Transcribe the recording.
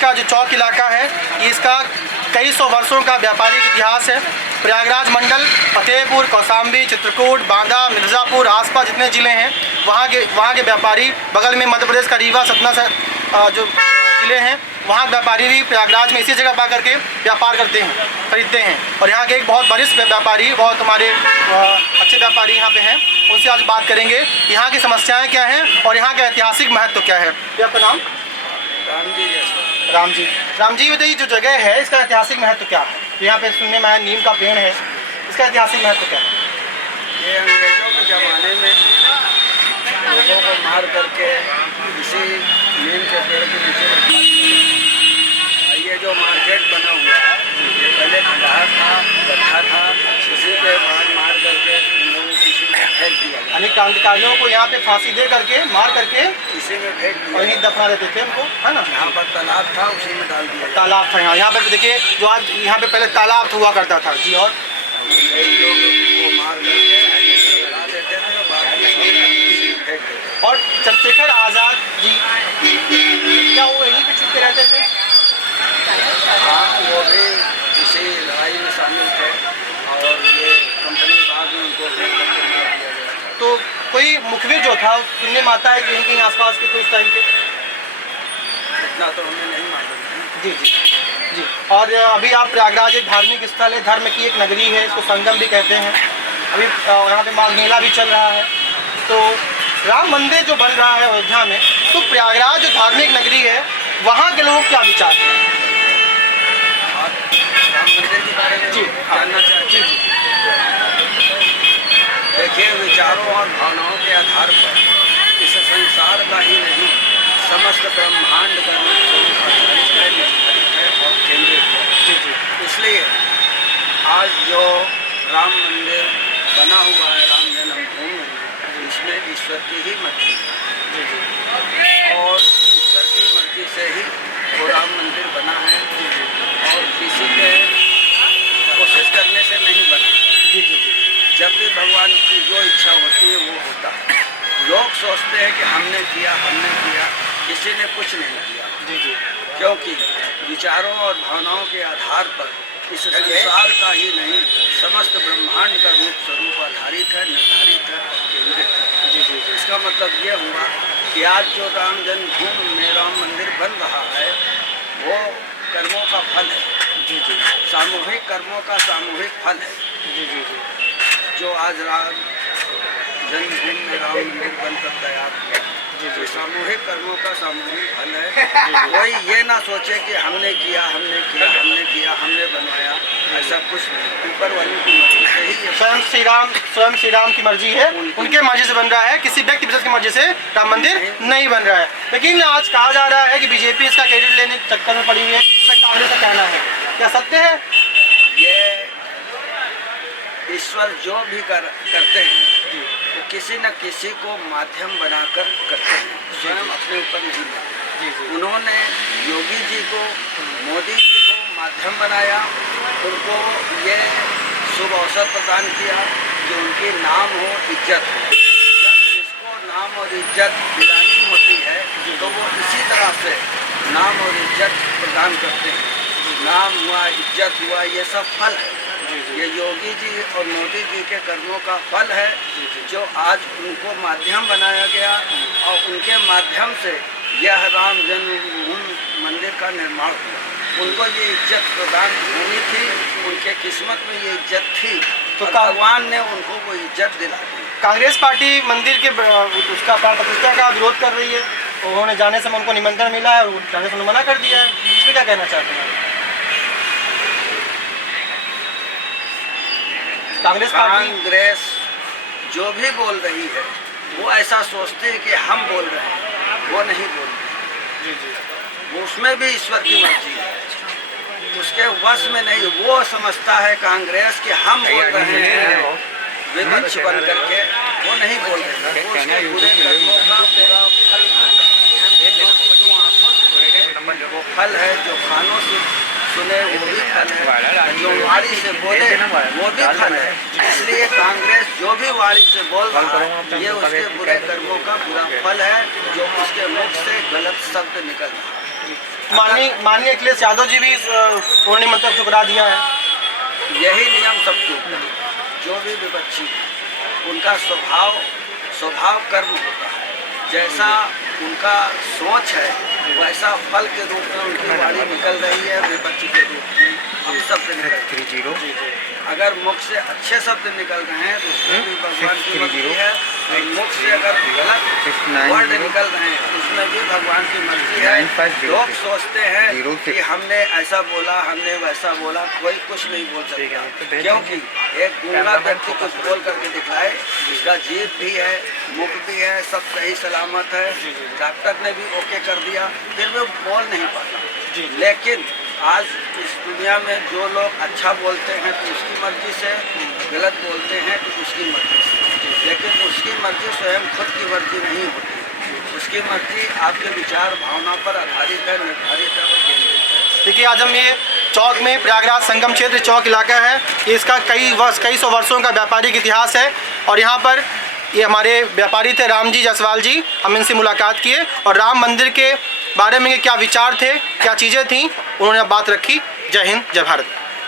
का जो चौक इलाका है, इसका कई सौ वर्षों का व्यापारिक इतिहास है। प्रयागराज मंडल, फतेहपुर, कौशाम्बी, चित्रकूट, बांदा, मिर्ज़ापुर, आसपास जितने ज़िले हैं वहाँ के व्यापारी, बगल में मध्य प्रदेश का रीवा, सतना से जो ज़िले हैं वहाँ के व्यापारी भी प्रयागराज में इसी जगह पा करके व्यापार करते हैं, खरीदते हैं। और यहाँ के एक बहुत वरिष्ठ व्यापारी, बहुत हमारे अच्छे व्यापारी यहाँ पे हैं, उनसे आज बात करेंगे यहाँ की समस्याएं क्या हैं और यहाँ का ऐतिहासिक महत्व क्या है। ये आपका नाम? राम जी बताइए, जो जगह है इसका ऐतिहासिक महत्व क्या है? तो यहाँ पे सुनने में आया नीम का पेड़ है, इसका ऐतिहासिक महत्व क्या है? ये अंग्रेजों के ज़माने में लोगों को मार करके इसी नीम के पेड़ के नीचे रखा था। ये जो मार्केट बना हुआ है, ये पहले खंडहर था, गड्ढा था, इसी के बाद मार करके इन लोगों को इसी में फेंक दिया गया। यानी क्रांतिकारियों को यहाँ पे फांसी दे करके, मार करके इसी में फेंक दिया और यहीं दफना देते थे उनको, है ना? यहाँ पर तालाब था, उसी में डाल दिया। तालाब था यहाँ पे देखिए, जो आज यहाँ पे पहले तालाब हुआ करता था जी। और लोग को मार करके जला देते थे और बाद में इसी में फेंक देते। और चंद्रशेखर आज़ाद जी क्या वो यहीं पे छुप के रहते थे? हाँ, वो भी इसी लड़ाई में शामिल थे और ये कंपनी बाद में उनको फेंक करके मार दिया गया था। तो कोई मुखबिर जो था सुनने में आता है कि कहीं आसपास के कुछ टाइम पे? इतना तो हमें नहीं मालूम। जी। और अभी आप प्रयागराज एक धार्मिक स्थल है, धर्म की एक नगरी है, इसको संगम भी कहते हैं। अभी यहाँ पे माघ मेला भी चल रहा है। तो राम मंदिर जो बन रहा है अयोध्या में, तो प्रयागराज जो धार्मिक नगरी है वहाँ के लोग क्या विचार हैं? राम मंदिर के बारे में जी जानना चाहते हैं? देखिए, विचारों और भावनाओं के आधार पर इस संसार का ही नहीं, समस्त ब्रह्मांड का निर्धारित है और केंद्रित है। इसलिए आज जो राम मंदिर बना हुआ है, राम जन्मभूमि, इसमें ईश्वर की ही मर्जी है और ईश्वर की मर्जी से ही वो राम मंदिर बना है और किसी के कोशिश करने से नहीं बना। जब भी भगवान की जो इच्छा होती है वो होता है। लोग सोचते हैं कि हमने किया, किसी ने कुछ नहीं किया। क्योंकि विचारों और भावनाओं के आधार पर इस संसार का ही नहीं, समस्त ब्रह्मांड का रूप स्वरूप आधारित है, निर्धारित है और केंद्रित है। इसका मतलब ये हुआ कि आज जो राम जन्मभूमि में राम मंदिर बन रहा है वो कर्मों का फल है। सामूहिक कर्मों का सामूहिक फल है। जो आज राम जन्मभूमि में राम मंदिर बनकर तैयार हुआ, जो सामूहिक कर्मों का सामूहिक फल है। कोई ये ना सोचे कि हमने किया, हमने बनवाया, ऐसा कुछ नहीं। ऊपर वाले की मर्जी से ही स्वयं श्री राम की मर्जी है, उनके मर्जी से बन रहा है, किसी व्यक्ति विशेष की मर्जी से राम मंदिर नहीं बन रहा है। लेकिन आज कहा जा रहा है कि बीजेपी इसका क्रेडिट लेने के चक्कर में पड़ी हुई है, कांग्रेस का कहना है, क्या सत्य है? ये ईश्वर जो भी करते हैं वो किसी न किसी को माध्यम बनाकर करते हैं, स्वयं अपने ऊपर नहीं लेते। उन्होंने योगी जी को, मोदी जी को माध्यम बनाया, उनको ये शुभ अवसर प्रदान किया कि उनकी नाम हो, इज्जत हो। जब जिसको नाम और इज्जत दिलानी होती है तो वो इसी तरह से नाम और इज्जत प्रदान करते हैं। नाम हुआ, इज्जत हुआ, ये सब फल है। ये योगी जी और मोदी जी के कर्मों का फल है जो आज उनको माध्यम बनाया गया और उनके माध्यम से यह राम जन्मभूमि मंदिर का निर्माण हुआ। उनको ये इज्जत प्रदान होनी थी, उनके किस्मत में ये इज्जत थी, तो भगवान ने उनको वो इज्जत दिला दी। कांग्रेस पार्टी मंदिर के उसका प्राण प्रतिष्ठा का विरोध कर रही है। उन्होंने जाने से उनको निमंत्रण मिला है और जाने से मना कर दिया है। इस पर क्या कहना चाहते हैं? कांग्रेस जो भी बोल रही है वो ऐसा सोचते हैं कि हम बोल रहे हैं, वो नहीं बोल रहे। वो उसमें भी ईश्वर की मर्जी है, उसके वश में नहीं। वो समझता है कांग्रेस कि हम बोल रहे हैं विपक्ष बन करके, वो नहीं बोल रहे। वो उसके पूरे कर्मों का पूरा वो फल है, जो कानों से सुने वो भी फल है, जो वाणी से बोले वो भी फल है। इसलिए कांग्रेस जो भी वाणी से बोल रहा है ये उसके बुरे कर्मों का बुरा फल है, जो उसके मुख से गलत शब्द निकल रहा है। माननीय अखिलेश यादव जी भी उन्होंने मतलब ठुकरा दिया है। यही नियम सबके ऊपर है। जो भी विपक्षी है, उनका स्वभाव कर्म होता है। जैसा उनका सोच है वैसा फल के रूप में उनकी वाणी निकल रही है। विपक्षी के रूप में हम शब्द निकल रहे हैं। अगर मुख से अच्छे शब्द निकल रहे हैं तो उसमें भी भगवान की मर्जी है, और मुख से अगर गलत वर्ड निकल रहे हैं तो उसमें भी भगवान की मर्जी है। लोग सोचते हैं कि हमने ऐसा बोला, हमने वैसा बोला, कोई कुछ नहीं बोल सकता, क्योंकि एक गूंगा व्यक्ति कुछ बोल करके दिखाए, उसका जीभ भी है, मुख भी है, सब सही सलामत है, डॉक्टर ने भी ओके कर दिया, फिर भी बोल नहीं पाता। लेकिन आज इस दुनिया में जो लोग अच्छा बोलते हैं तो उसकी मर्जी से, गलत बोलते हैं तो उसकी मर्जी से, लेकिन उसकी मर्जी स्वयं खुद की मर्जी नहीं होती। उसकी मर्जी आपके विचार भावना पर आधारित है, निर्धारित है और केंद्रित है। देखिए आज हम ये चौक में प्रयागराज संगम क्षेत्र चौक इलाका है, ये इसका कई सौ वर्षों का व्यापारिक इतिहास है। और यहाँ पर ये हमारे व्यापारी थे रामजी जायसवाल जी, हम इनसे मुलाकात किए और राम मंदिर के बारे में क्या विचार थे, क्या चीज़ें थी, उन्होंने बात रखी। जय हिंद, जय भारत।